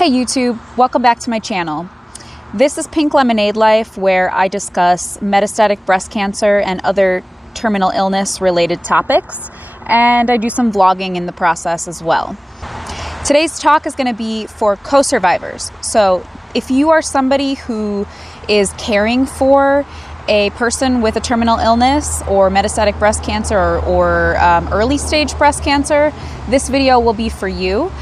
Hey YouTube, welcome back to my channel. This is Pink Lemonade Life, where I discuss metastatic breast cancer and other terminal illness related topics, and I do some vlogging in the process as well. Today's talk is going to be for co-survivors. So if you are somebody who is caring for a person with a terminal illness or metastatic breast cancer or early stage breast cancer, this video will be for you.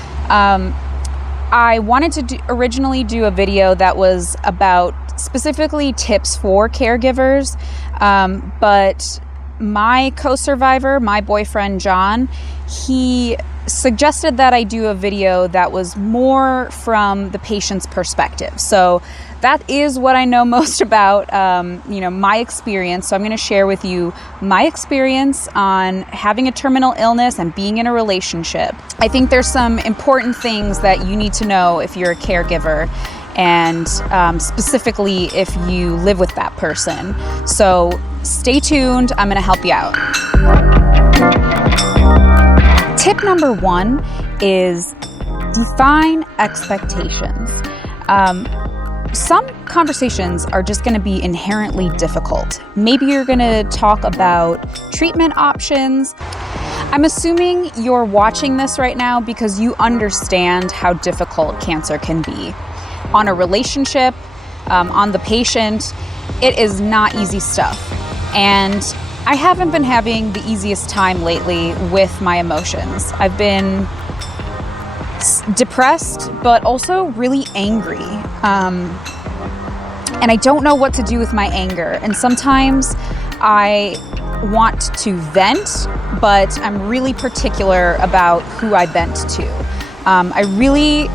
I wanted to originally do a video that was about specifically tips for caregivers, but my co-survivor, my boyfriend John, he suggested that I do a video that was more from the patient's perspective. So that is what I know most about, my experience. So I'm going to share with you my experience on having a terminal illness and being in a relationship. I think there's some important things that you need to know if you're a caregiver, and specifically if you live with that person. So stay tuned. I'm going to help you out. Tip number one is define expectations. Some conversations are just going to be inherently difficult. Maybe you're going to talk about treatment options. I'm assuming you're watching this right now because you understand how difficult cancer can be. On a relationship, on the patient, it is not easy stuff. And I haven't been having the easiest time lately with my emotions. I've been depressed, but also really angry. And I don't know what to do with my anger. And sometimes I want to vent, but I'm really particular about who I vent to. I really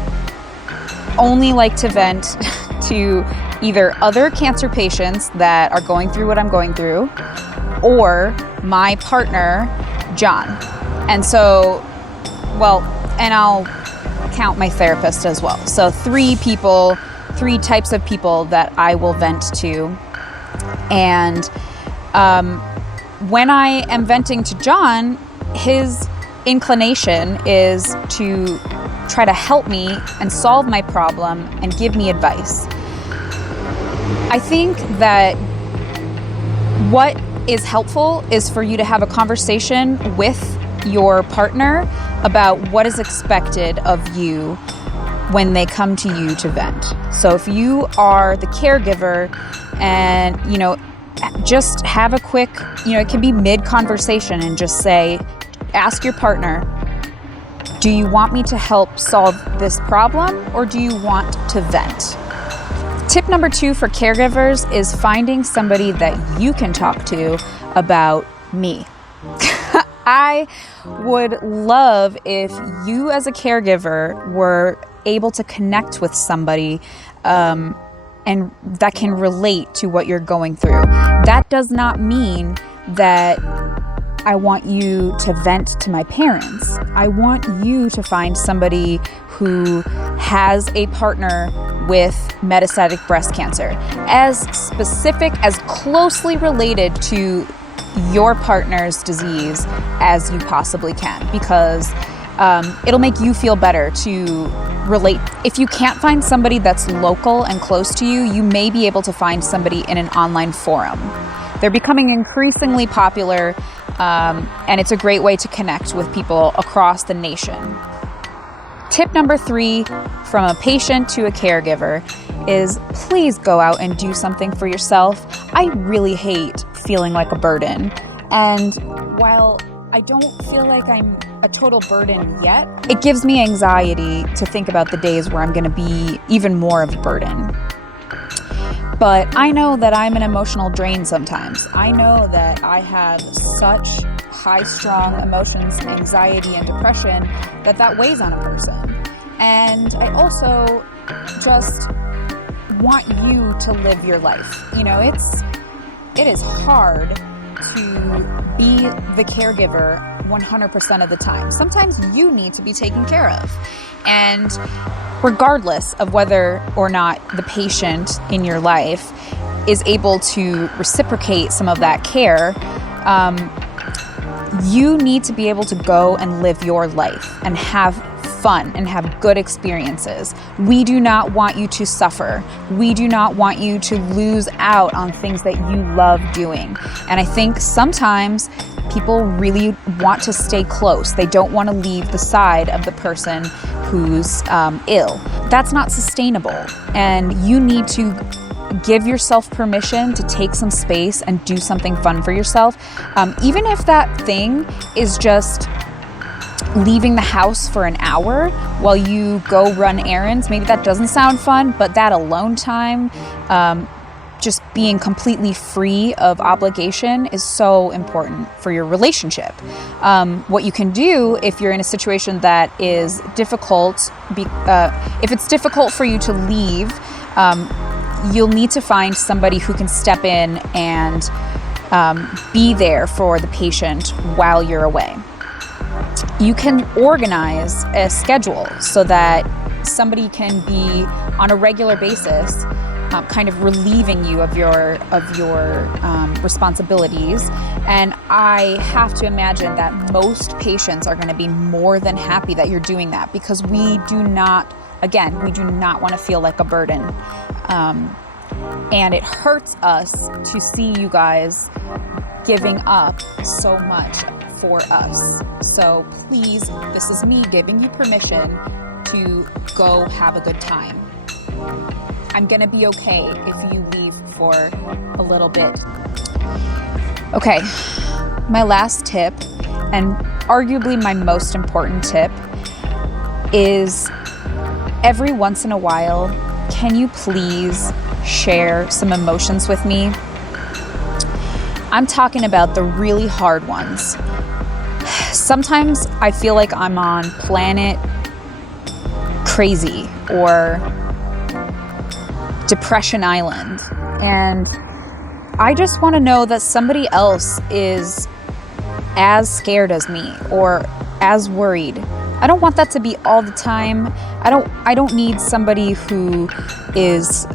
only like to vent to either other cancer patients that are going through what I'm going through, or my partner, John. And so, and I'll count my therapist as well. So three types of people that I will vent to. And when I am venting to John, his inclination is to try to help me and solve my problem and give me advice. I think that what is helpful is for you to have a conversation with your partner about what is expected of you when they come to you to vent. So if you are the caregiver and, just have a quick, it can be mid-conversation and just ask your partner, do you want me to help solve this problem or do you want to vent? Tip number 2 for caregivers is finding somebody that you can talk to about me. I would love if you as a caregiver were able to connect with somebody and that can relate to what you're going through. That does not mean that I want you to vent to my parents. I want you to find somebody who has a partner with metastatic breast cancer, as specific, as closely related to your partner's disease as you possibly can, because it'll make you feel better to relate. If you can't find somebody that's local and close to you, you may be able to find somebody in an online forum. They're becoming increasingly popular, and it's a great way to connect with people across the nation. Tip number 3 from a patient to a caregiver is please go out and do something for yourself. I really hate feeling like a burden. And while I don't feel like I'm a total burden yet, it gives me anxiety to think about the days where I'm going to be even more of a burden. But I know that I'm an emotional drain sometimes. I know that I have such high, strong emotions, anxiety, and depression that weighs on a person. And I also just want you to live your life. It is hard to be the caregiver 100% of the time. Sometimes you need to be taken care of. And regardless of whether or not the patient in your life is able to reciprocate some of that care, you need to be able to go and live your life and have fun and have good experiences. We do not want you to suffer. We do not want you to lose out on things that you love doing. And I think sometimes people really want to stay close. They don't want to leave the side of the person who's ill. That's not sustainable. And you need to give yourself permission to take some space and do something fun for yourself. Even if that thing is just leaving the house for an hour while you go run errands. Maybe that doesn't sound fun, but that alone time, just being completely free of obligation is so important for your relationship. What you can do if you're in a situation that is difficult, if it's difficult for you to leave, you'll need to find somebody who can step in and be there for the patient while you're away. You can organize a schedule so that somebody can be on a regular basis, kind of relieving you of your responsibilities. And I have to imagine that most patients are going to be more than happy that you're doing that, because we do not want to feel like a burden. And it hurts us to see you guys giving up so much for us. So please, this is me giving you permission to go have a good time. I'm gonna be okay if you leave for a little bit. Okay, my last tip, and arguably my most important tip, is every once in a while, can you please share some emotions with me? I'm talking about the really hard ones. Sometimes I feel like I'm on planet crazy or depression island, and I just want to know that somebody else is as scared as me or as worried. I don't want that to be all the time. I don't need somebody who is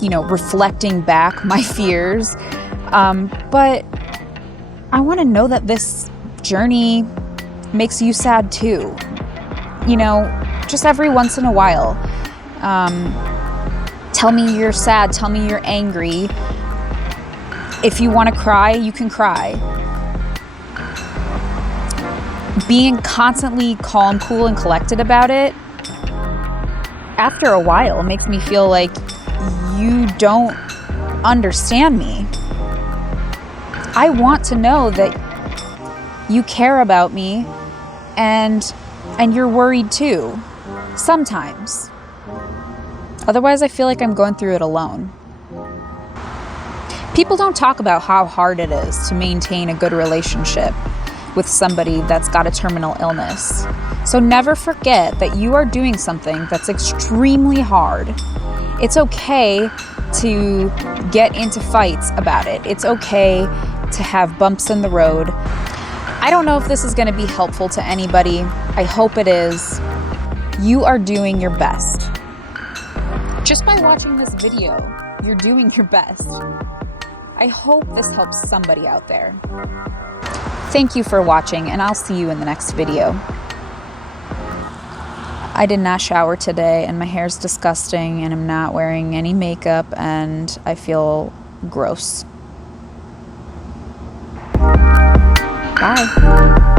reflecting back my fears, but I want to know that this journey makes you sad too. Just every once in a while. Tell me you're sad, tell me you're angry. If you want to cry, you can cry. Being constantly calm, cool, and collected about it, after a while, makes me feel like you don't understand me. I want to know that you care about me and you're worried too, sometimes. Otherwise, I feel like I'm going through it alone. People don't talk about how hard it is to maintain a good relationship with somebody that's got a terminal illness. So never forget that you are doing something that's extremely hard. It's okay to get into fights about it. It's okay to have bumps in the road. I don't know if this is going to be helpful to anybody. I hope it is. You are doing your best. Just by watching this video, you're doing your best. I hope this helps somebody out there. Thank you for watching, and I'll see you in the next video. I did not shower today, and my hair's disgusting, and I'm not wearing any makeup, and I feel gross. Bye.